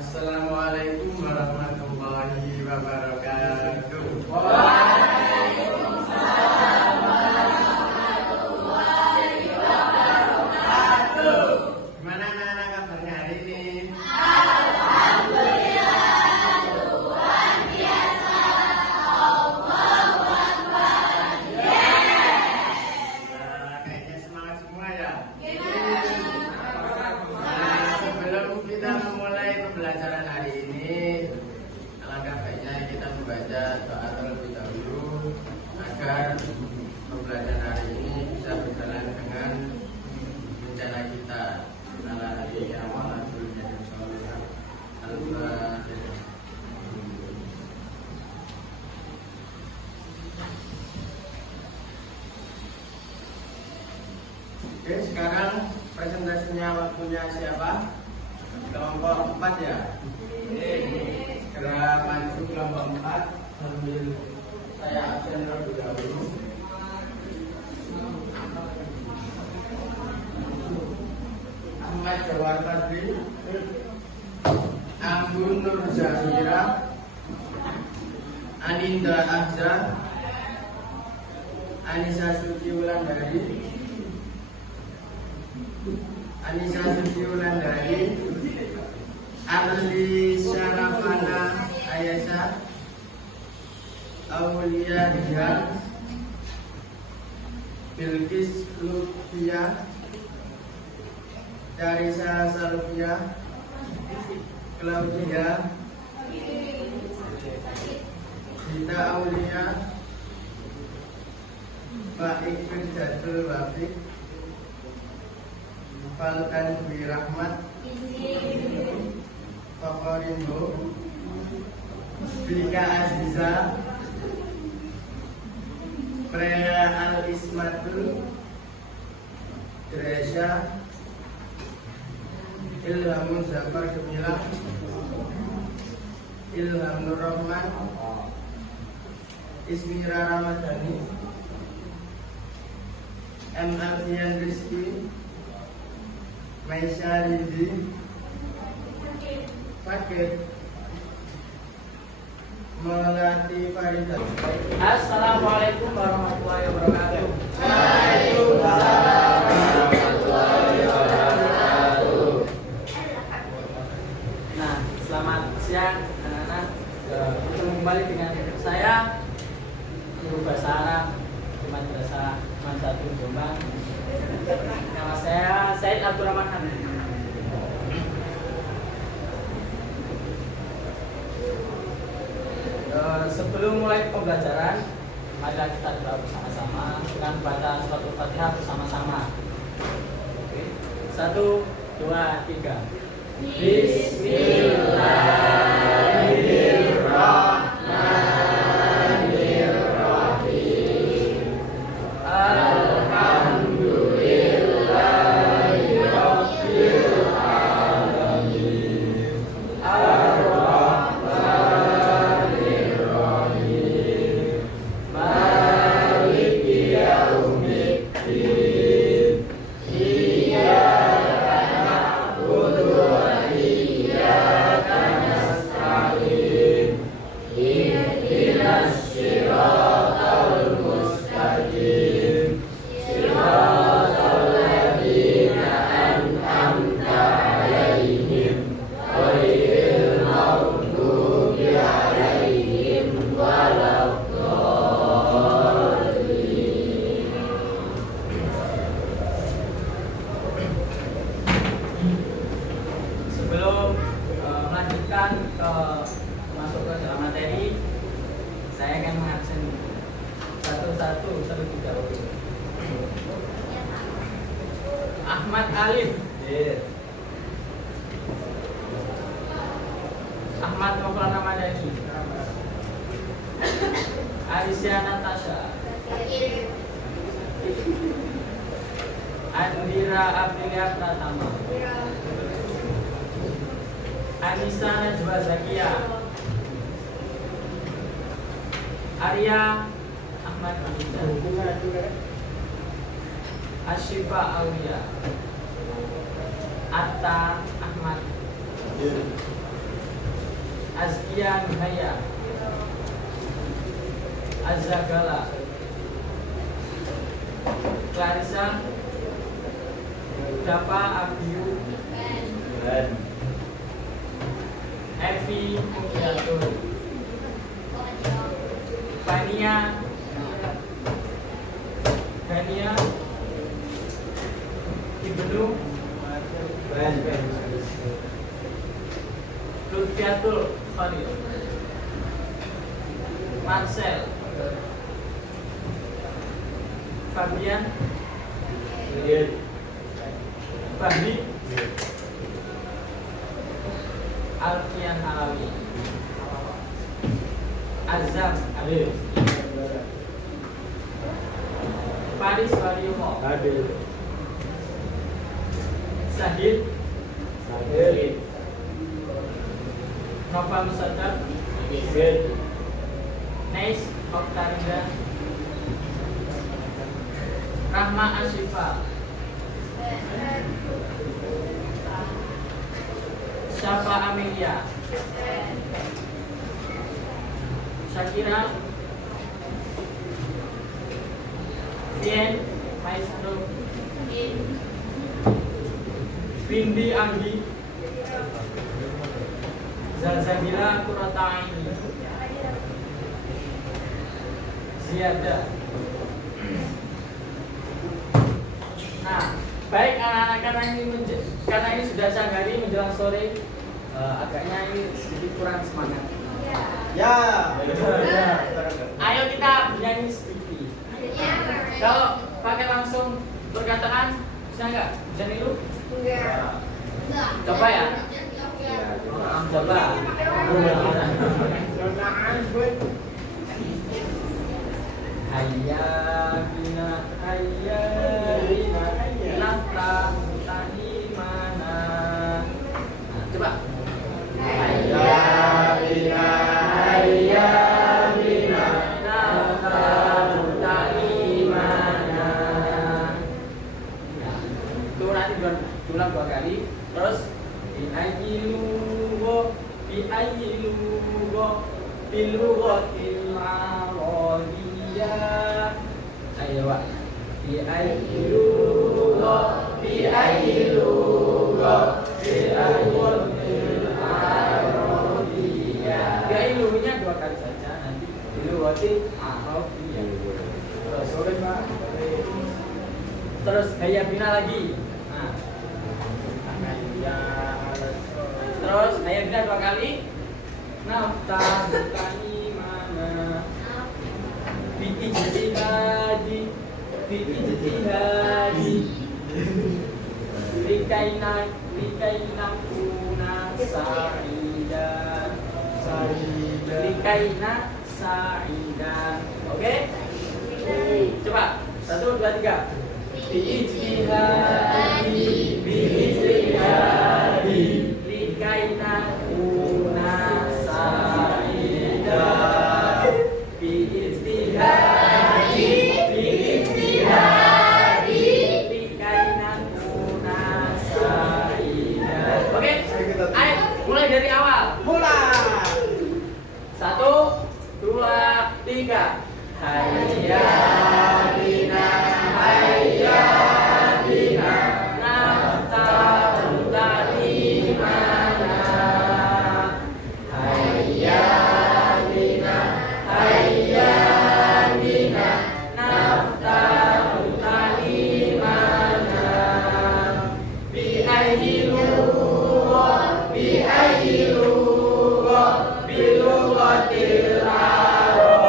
Assalamualaikum warahmatullahi wabarakatuh. Waalaikumsalam warahmatullahi wabarakatuh. Gimana anak-anak kabarnya hari ini? Alhamdulillah, luar biasa. Allahu Akbar. Kayaknya semangat semua ya. Gimana? Nah, sebelum kita memulai pembelajaran hari ini, alangkah baiknya kita membaca doa terlebih dahulu agar pembelajaran hari ini bisa berjalan dengan rencana kita. Oke, sekarang presentasinya waktunya siapa? Kelompok 4 ya? Segera maju kelompok 4 sambil saya absen terlebih dahulu. Ahmad Jawar Fadli, Anggun Nur Zahira, Aninda Ahza, Anissa Suci Wulandari, Arli Syarafana Ayasa, Aulia Dian, Bilkis Lutfia, Darisa Salvia, Claudia, Gita Aulia, Pak Ikut Jadul Wafik, Falkan Dwi Rahmat, Kokorimbo, Blika Aziza, Freya Al Ismatul, Dresha, Ilham Zafar Gemilang, Ilham Nur Rahman, Ismira Ramadhani, M. Alfian Rizki, Maisha Ridi, Fakir, Melati Farida. Assalamualaikum warahmatullahi wabarakatuh. Waalaikumsalam warahmatullahi wabarakatuh. Nah, selamat siang anak-anak. Bertemu kembali dengan saya, guru bahasa Arab di Madrasah Mansatul Jombang. Nama saya Said Abdurrahman Hamid. Sebelum mulai pembelajaran, mari kita doa bersama-sama dengan baca surat Al-Fatihah bersama-sama. Oke. 1, 2, 3. Bismillahirrahmanirrahim. Alhamdulillahirabbil alamin. Ar-Rahmanir Rahim. Maliki yaumiddin. Iyyaka na'budu wa iyyaka nasta'in. Ihdinas siratal mustaqim. Siratal ladzina an'amta 'alaihim ghairil maghdubi 'alaihim waladdallin. Sebelum melanjutkan ke masuk ke dalam materi, saya akan mengabsen satu-satu terlebih dahulu. Ahmad Alif, Ahmad Maulana Madani, Aisyah Natasha, Andira Aprilia Pratama, Anissa Najwa Zakia, Arya Ahmad Hamida, Ashifa Aulia, Atta Ahmad, Azkia Nihaya, Azagala, Clarissa, Dava Abiu, Evi Mufiatul, Fania, Ibnu, Lutfiatul Khalil, Marcel, Fabian, Fahmi, Alfian Alawi, Azam, Faris Wariomo, Sahid, Nova Musadab, Nais Oktarinda, Rahma Ashifa, Syafa Amelia, Shakira, Vien Maestro, Bindi Anggi, Zazabila Kurataini, Ziada. Nah, baik anak-anak, karena ini sudah siang hari menjelang sore, agaknya ini sedikit kurang semangat. Ya. Ayo kita bernyanyi sedikit. Kalau pakai langsung perkataan, bisa nggak? Bisa niru? Coba ya. Coba. Hayya bina, hayya bina, nafta tani mana. Nah, coba. Hayya bina, hayya bina, nafta tani mana. Nah, itu nanti diulang 2 kali. Terus bilughatil arabiyah. Ayo Pak. Bilughatil arabiyah. Gailunya 2 kali saja, nanti bilughatil arabiyah. Terus gaya bina lagi. Nah. Terus gaya bina 2 kali. Nafta tani mana, biijtihadi, likaina kuna sa'idan. Oke? Coba 1, 2, 3. Biijtihadi, likaina kuna sa'idan. Biijtihadi, likaina kuna sa'idan. Oke? Ayo, mulai dari awal. Mulai. 1, 2, 3. Hayya bina, hayya bina, naftahu tani mana. Hayya bina, naftahu tani mana. Bi ayyi lughatil bilughatil arabiyah.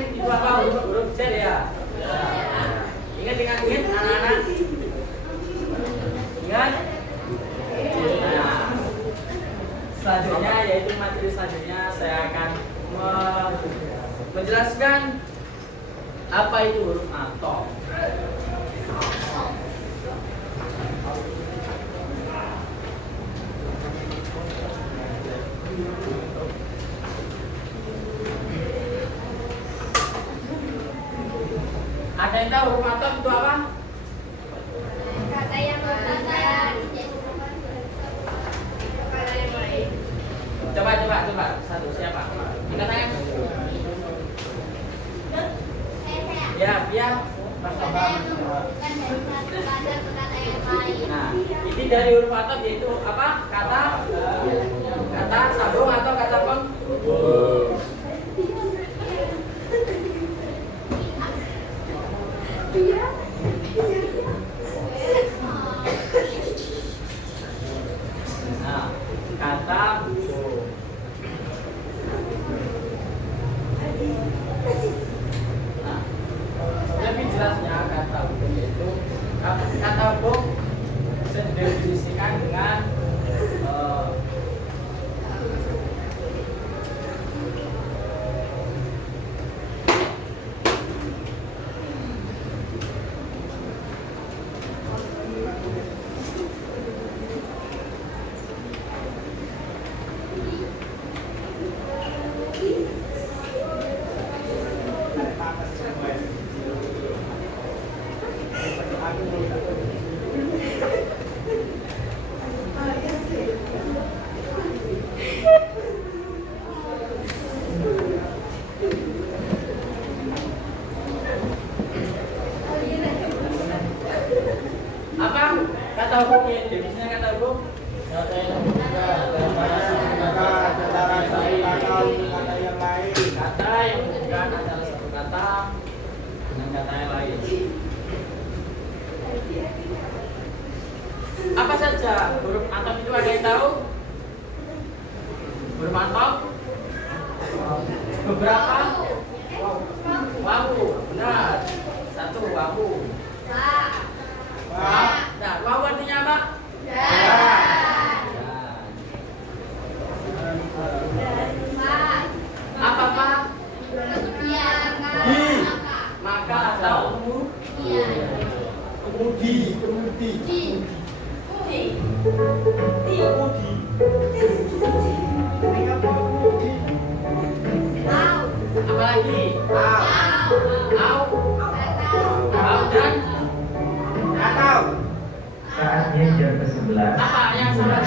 itu apa? Huruf Z ya. Ingat anak-anak. Ingat. Nah, selanjutnya yaitu materi selanjutnya saya akan menjelaskan apa itu huruf atop. Ada yang tahu huruf atop itu apa? Kata yang mengatakan Coba. Satu siapa? Angkat tangan. Ya, biar. kata yang menghubungkan dari satu kata ke kata yang lain. Nah, ini dari huruf atop yaitu apa? Kata sambung atau kata peng? Nah, kata nah, lebih jelasnya kata hubung yaitu kata hubung bisa didefinisikan dengan apa? Kata hubung ya, definisinya kata hubung. Kata yang menghubungkan antara satu kata dengan kata yang lain. Kata yang menghubungkan antara satu kata dengan kata yang lain. Apa saja huruf atop itu, ada yang tahu? Huruf atop beberapa? Wawu, benar. Satu wawu. Nah, wawu artinya apa? Apa pak? Maka atau Kemudi. Ini apa kemudi? apa lagi? Au dan Atau. Saatnya jam ke-11. apa yang salah?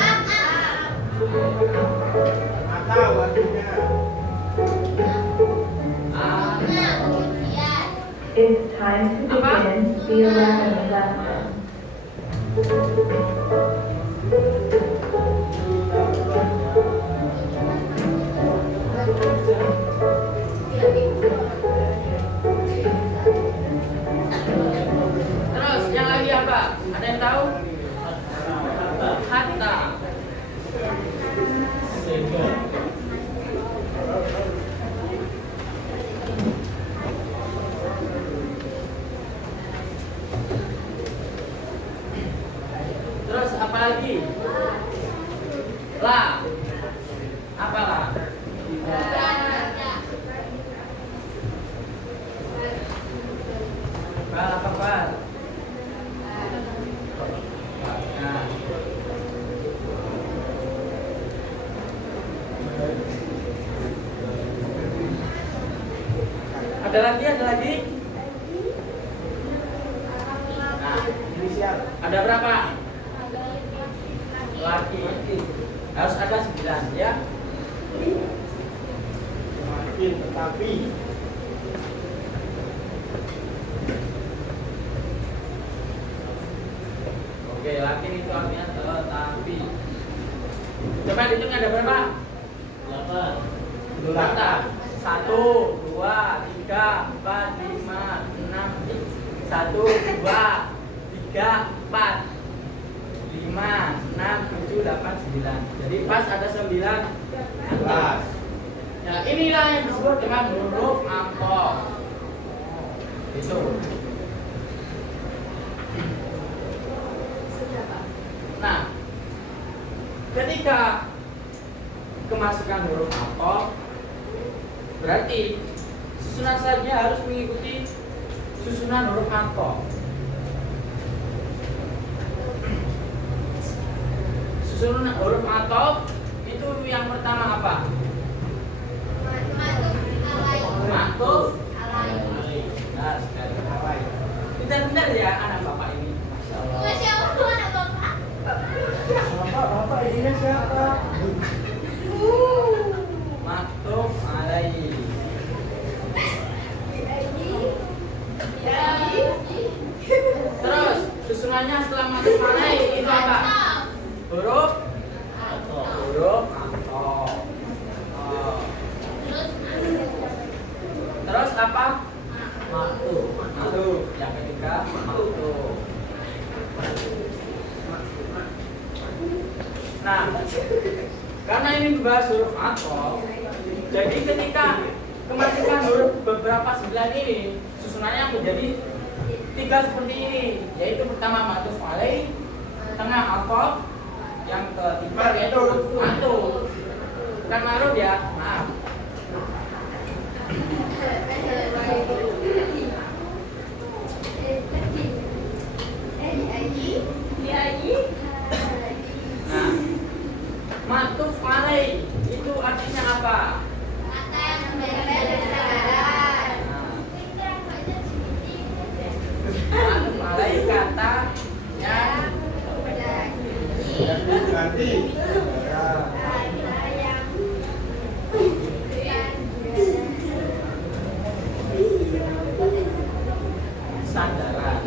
Atau artinya. It's time to begin the 11th lesson. Terus yang lagi apa? Ada yang tahu? Hatta. Terus apa lagi? La. Apa la? Bal apa bal? Nah. Ada lagi? Nah, Inisial. ada berapa? Laki. Harus ada 9 ya. Makin tetapi. Oke, laki itu artinya tetapi. Coba dihitung ada berapa? 8. Berapa? 1, 2, 3, 4, 5, 6. 1, 2, 3, 4, 5, 6, 7, 8, 9. Jadi pas ada 9 Belas. Ya, inilah yang disebut dengan huruf athof. Itu. Nah, ketika kemasukan huruf athof, berarti susunan saja harus mengikuti susunan huruf athof. Susunan huruf athof itu yang pertama apa? Maktuf alai. Nah, sekali. Pintar-pintar ya anak bapak ini. Masya Allah. Bapak ini siapa? Maktuf alai. Terus susunannya setelah maktuf alai itu apa? Huruf athof. Terus apa? Maktuf. Yang ketiga maktuf. Nah, karena ini membahas huruf athof, jadi ketika kemasukan huruf beberapa 9 ini susunannya menjadi 3 seperti ini, yaitu pertama maktuf alai, tengah athof, yang ketiga yaitu huruf maktuf. Bukan maruf ya, maaf. Nah, maktuf alai itu artinya apa? Maktuf alai kata yang Ganti. sandaran.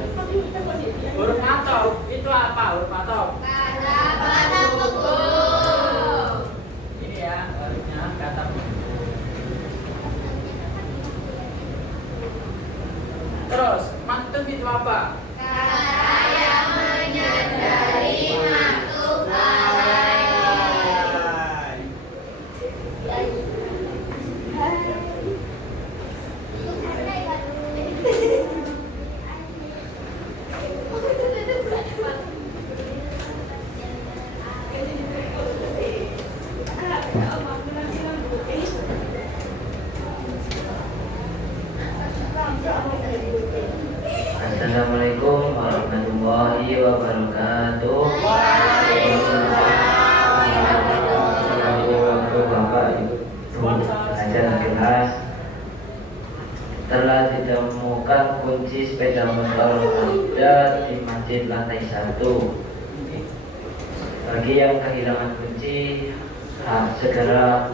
Huruf athof itu apa? Huruf athof ini ya, harusnya kata. Terus maktuf itu apa? Assalamualaikum warahmatullahi wabarakatuh. Bapak Ibu ajar kelas, telah ditemukan kunci sepeda motor ada di masjid lantai 1. Bagi yang kehilangan kunci, segera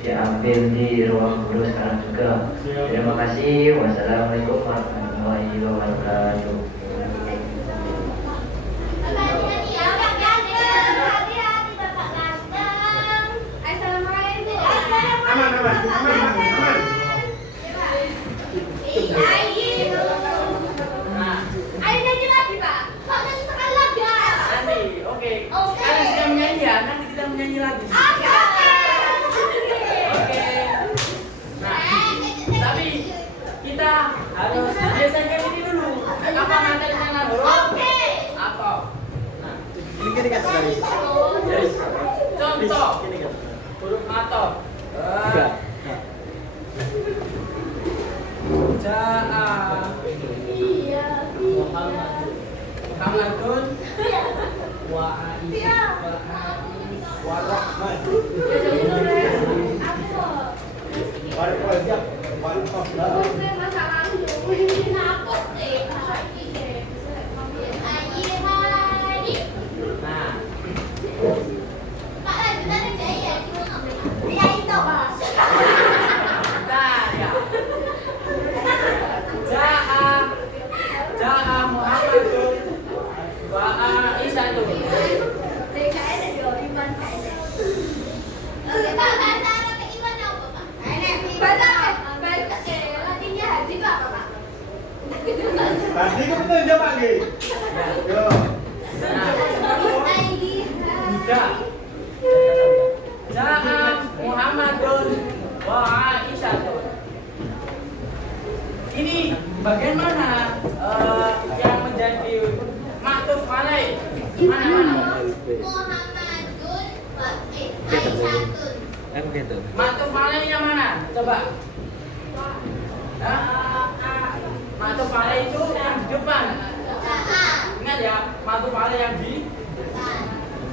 diambil di ruang guru sekarang juga. Terima kasih. Wassalamualaikum warahmatullahi wabarakatuh. Nah, nanti, oke. Kalian sudah menyanyi ya, nanti kita menyanyi lagi. Oke. Nah, tapi kita harus biasakan ini dulu. Apa nanti dengan huruf athof? Nah, Ini kata garis. contoh huruf athof. Ja'a Muhammadun wa Aisyah wa Rahman. Nah, ya. Ja'a Muhammadun wa Aisyah. Tadi kamu tuh jawab lagi. Yo. Ja'a Muhammadun ini bagian mana yang menjadi maktuf alaih? Mana? Muhammadun Aisyatun. Kan gitu. Maktuf alaih yang mana? Coba. Maktuf alaih itu yang di depan. Ingat ya, maktuf alaih yang di.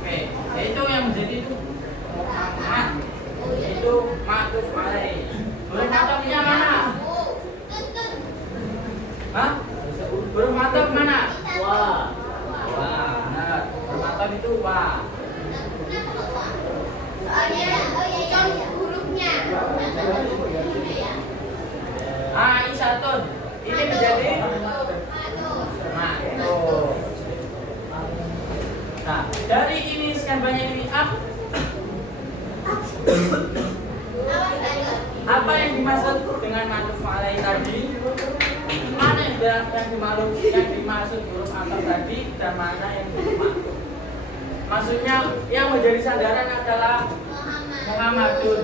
Oke, itu yang menjadi itu Muhammad. Itu maktuf alaih. Huruf maktufnya mana? Hah? Huruf maktuf mana? Wah. Wah, benar. Huruf maktuf itu wah. Soalnya hurufnya. Aisyatun. Ini menjadi maktuf. Nah, dari ini sekian banyak ini apa yang dimaksud dengan maktuf alaih tadi? Mana yang dimaksud huruf ataf tadi dan mana yang dimaksud? Maksudnya yang menjadi sandaran adalah Muhammadun.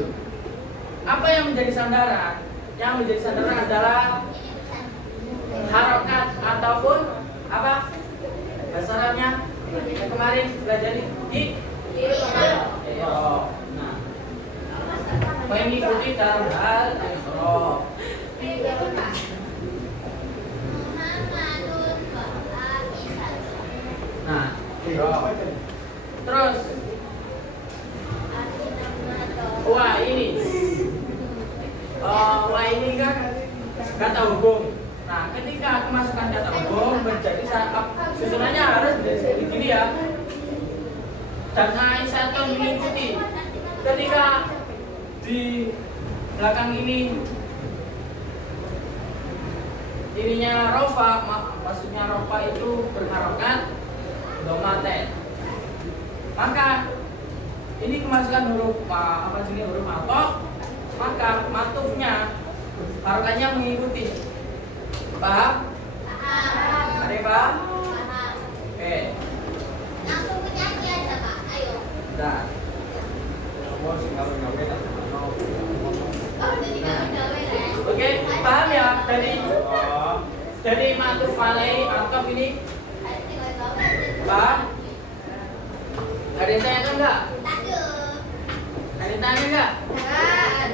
Apa yang menjadi sandaran? Yang menjadi sandaran adalah harokat ataupun apa? Bahasa Arabnya kemarin belajar di nah, mengikuti dalam hal ihram. Nah, terus wah ini kan kata hukum. Nah, ketika aku masukkan kata hukum menjadi susunannya harus menjadi begini ya. Dan Aisyatun mengikuti. Ketika di belakang ininya rofa, maksudnya rofa itu berharokat domaten. Maka ini kemasukan huruf huruf matof, maka matufnya harokatnya mengikuti. Paham? Ada yang paham? Oke. Langsung menyanyi aja Kak, ayo. Nah, Oh, jadi gawe-gawe ya. oke, paham ya dari maktuf alaih ataf ini? Paham? Ada yang tanyakan enggak? Ada yang tanya enggak?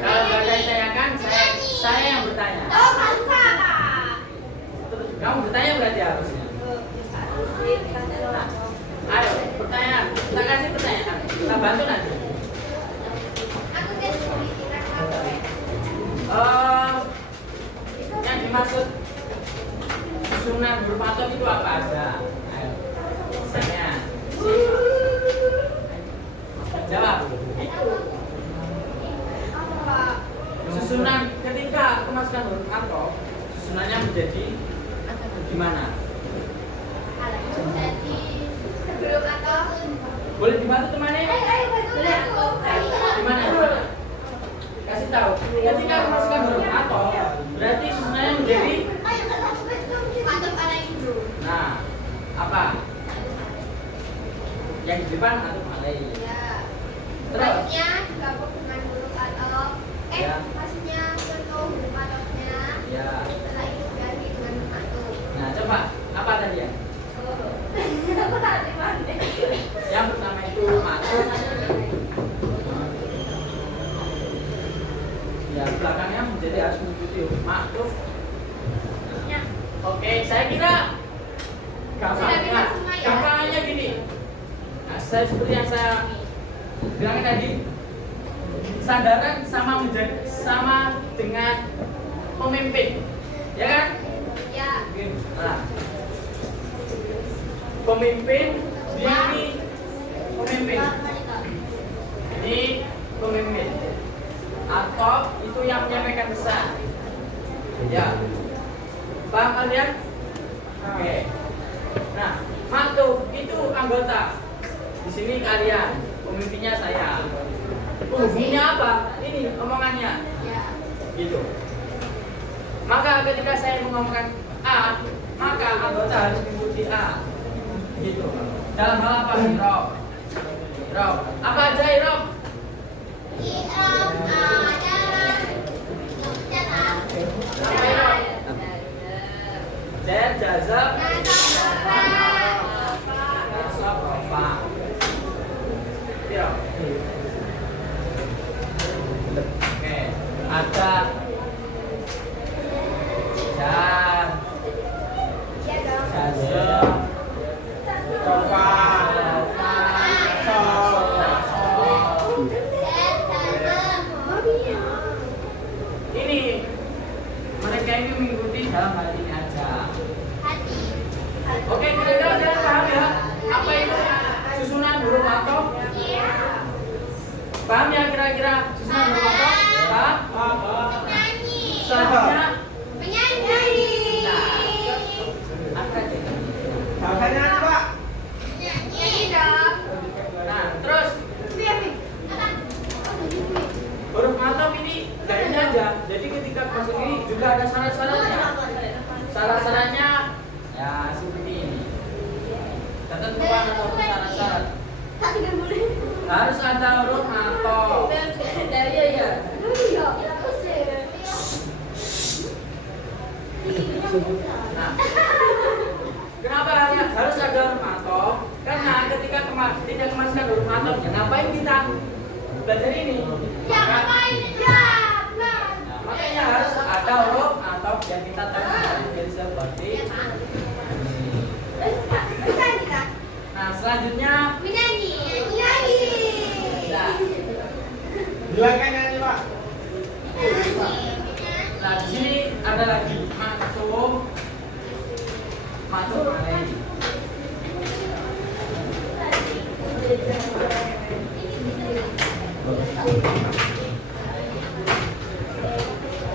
Kalau nggak ada yang tanyakan, saya yang bertanya. Oh, bangsa Kak. Kamu bertanya berarti harusnya. Nah, ayo pertanyaan, kita kasih pertanyaan, kita bantu nanti. Aku kan Yang dimaksud susunan huruf ataf itu apa aja? Ayo, misalnya jawab. Susunan ketika kemasukan huruf ataf, susunannya menjadi gimana? jadi sebelum atau Boleh dibantu temannya? Gimana? Kasih tahu. Ketika kemasukan huruf ataf, berarti susunannya menjadi atau alaih dulu. nah apa? Yang di depan ataf alaih. Ya. Terus? Maksudnya digabung dengan huruf atau Ya. maksudnya contoh huruf atofnya. Ya. Setelah itu ganti dengan atau. Nah, coba apa tadi ya? Aku tadi mana? Yang pertama itu maktuf. Ya, belakangnya menjadi harus mengikuti maktuf. Ya. Oke, saya kira gampang. Sudah bisa Nah, semua ya? gampangannya gini. Nah, seperti yang saya bilang tadi, sandaran sama dengan pemimpin, ya kan? Ya. Nah, pemimpin dia ini pemimpin. Ini pemimpin. Atau itu yang menyampaikan pesan. Ya. Paham kalian? Oke. Nah, maktuf itu anggota. Di sini kalian, pemimpinnya saya. Hubungannya apa? Ini omongannya. Ya. Gitu. Maka ketika saya mengomongkan A, maka anggota harus mengikuti A. Gitu. Dalam hal apa? Irob. Apa aja irob? I'rab adalah Apa irob? Nazab. Nasofa. Nasofa. Tiro. Oke, ada jar, Iya dong. jazam, Sofa. ini mereka ini mengikuti dalam hal ini aja. Oke, kira-kira kalian paham ya? Apa itu susunan huruf atau? Paham ya kira-kira susunan huruf atau? Paham? Selanjutnya apa aja? Bahasanya apa, Pak? Nah, terus huruf atau ini nggak ini aja. Jadi ketika masuk ini juga ada syarat-syaratnya. Syarat-syaratnya ya seperti ini. Ketentuan ataupun syarat-syarat. Harus ada huruf atau. Nah, kenapa harus ada huruf atau? Karena ketika tidak kemasukan huruf atau, ngapain kita belajar ini? Makanya harus ada huruf atau yang kita tahu seperti ini. Nah, selanjutnya nah, Bilangkan nyanyi, Pak. nah di sini ada lagi maksum alaih.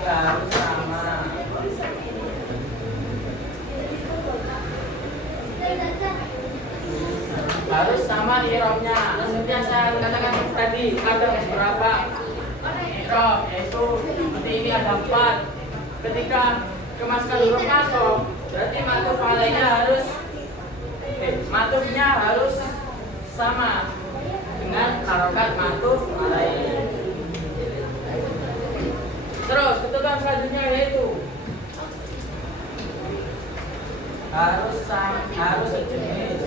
Harus sama. Harus sama i'rabnya. Seperti yang saya katakan tadi, ada beberapa i'rab, yaitu seperti ini ada 4. Ketika kemasukan huruf matof, berarti matuf alaihnya harus matufnya harus sama dengan harokat matuf alaih. Terus ketentuan selanjutnya yaitu harus sejenis.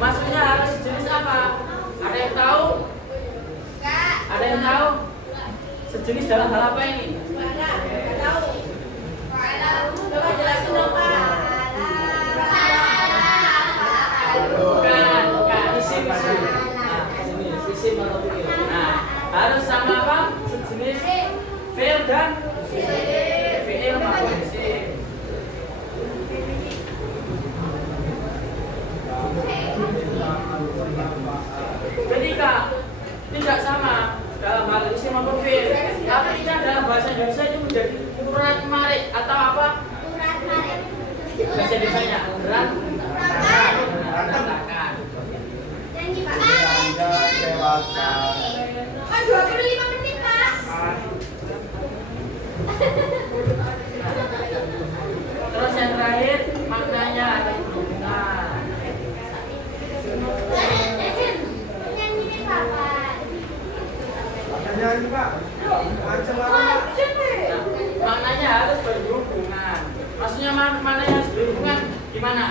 Maksudnya harus sejenis apa? Ada yang tahu? Ada yang tahu? Sejenis dalam hal apa ini? Bukan, isim. Isim atau fi'il. Nah, harus sama apa? Sejenis fi'il dan fi'il maupun isim. Ketika tidak sama dalam hal isim maupun fi'il, tapi ini dalam bahasa Indonesia itu menjadi ukuran marik atau apa? Bahasa Indonesianya berantakan. Anda dewasa. 25 menit, Pak. Terus yang terakhir maknanya ada hubungan. Nyanyi, Pak. Macam apa, Pak? Maknanya harus berhubungan. Maksudnya mana yang harus berhubungan gimana?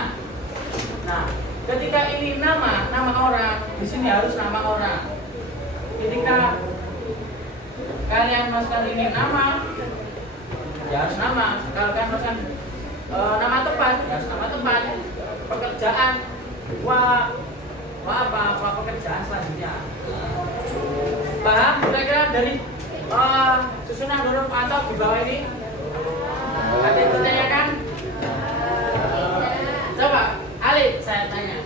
Nah, ketika ini nama orang, di sini harus nama orang. Ketika kalian masukkan ini nama, ya harus nama. Kalau kalian masukkan nama tempat, ya harus nama tempat. Pekerjaan, apa pekerjaan selanjutnya. Paham kira-kira dari susunan huruf atau di bawah ini? Ada yang ditanyakan? Coba, Ali, saya tanya.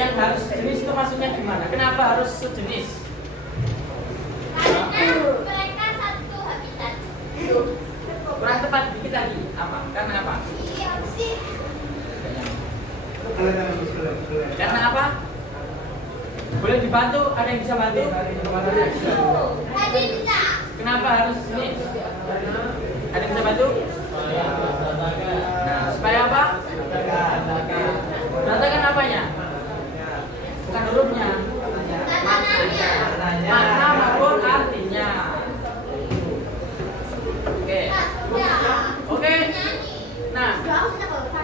Yang harus sejenis itu maksudnya gimana? Kenapa harus sejenis? Karena mereka satu habitat. Kurang tepat dikit lagi. Apa? Karena apa? Iya sih. Karena apa? Boleh dibantu? Ada yang bisa bantu? Tadi bisa. Kenapa harus sejenis? Ada yang bisa bantu? Nah, supaya apa? Berantakan apanya?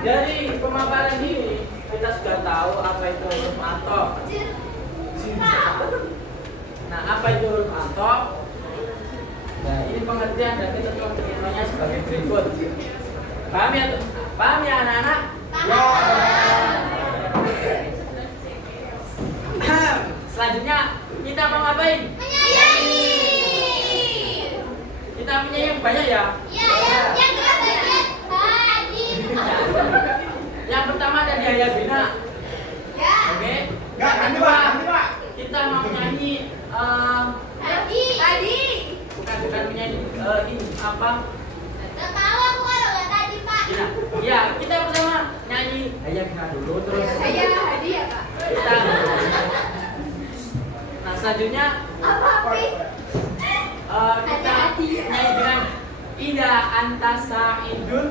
Dari pemaparan ini kita sudah tahu apa itu huruf atop. Nah, apa itu huruf atop? Nah, ini pengertian dan ketentuan penggunaannya sebagai berikut. Paham ya? Paham ya anak-anak? Selanjutnya kita mau ngapain? Menyayangi. Kita menyayangi banyak ya. Ya, yang keras aja. Hadir. Yang pertama ada Yaya Bina. Ya. Oke. Enggak, Yang nanti kedua, Pak, nanti Pak. kita mau nyanyi Tadi. bukan menyanyi ini apa? Gak tahu aku kalau nggak tadi Pak. Iya, kita bersama nyanyi Yaya Bina dulu terus Saya hadiah Pak. kita. Nah, selanjutnya Apa Pi? kita nyanyi dengan Ida Anta Saidun.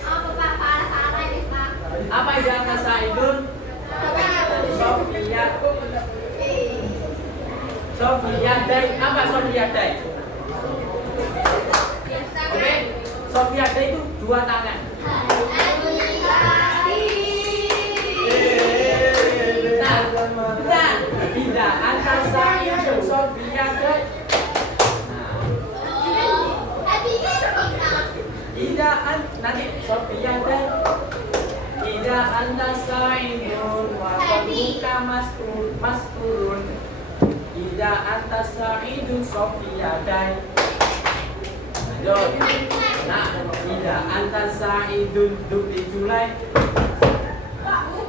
Apa Pak? Parah ini Pak. Apa Ida Anta Saidun? Sofia. Sofia Day. Apa Sofia Day? Oke. Sofia Day itu dua tangan. Nah, Ida Anta Saidun Sofia Day. Ida nanti Sofia Day. Ida Anta Saidun wa qalbuka masturun. Ida Anta Saidun Sofia Day. Lanjut. Nah, Ida Anta Saidun Dukti Julai.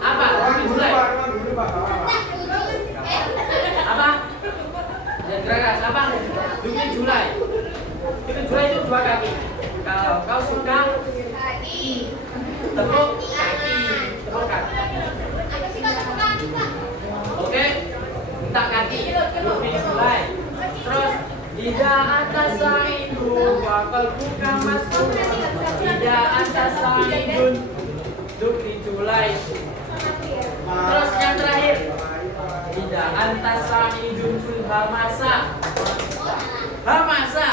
Apa? Dukti Julai. Apa? Yang keras apa? Dukti Julai. Dukti Julai itu dua kaki. Kalau kau suka tepuk kaki, tepuk kaki. Oke, minta kaki, Dukti Julai. Terus Ida atas Saidun wakal buka masuk. Ida atas Saidun Dukti Julai. Terus yang terakhir Ida atas Saidun Hamasa. Hamasa.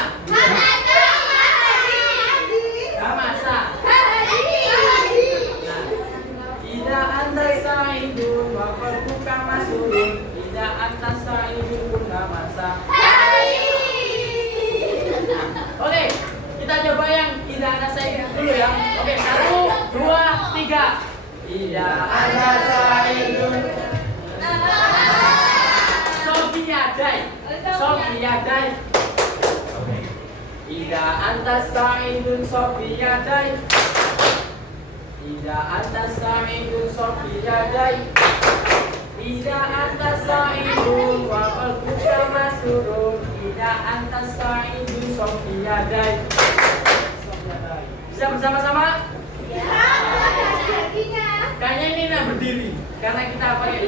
Hamasa. Ida anta Saidun wakal buka masuk. Ida anta Saidun Hamasa. Oke, kita coba yang Ida anta Saidun dulu ya. Oke, 1, 2, 3. Ida anta Saidun Sofia Day. Sofia Day. Ida anta Saidun Sofia Day. Ida anta Saidun Sofia Day. Ida anta Saidun wa qalbuka masrurun. Ida anta Saidun Sofia Day. Bisa bersama-sama? Kayaknya ini berdiri karena kita pakai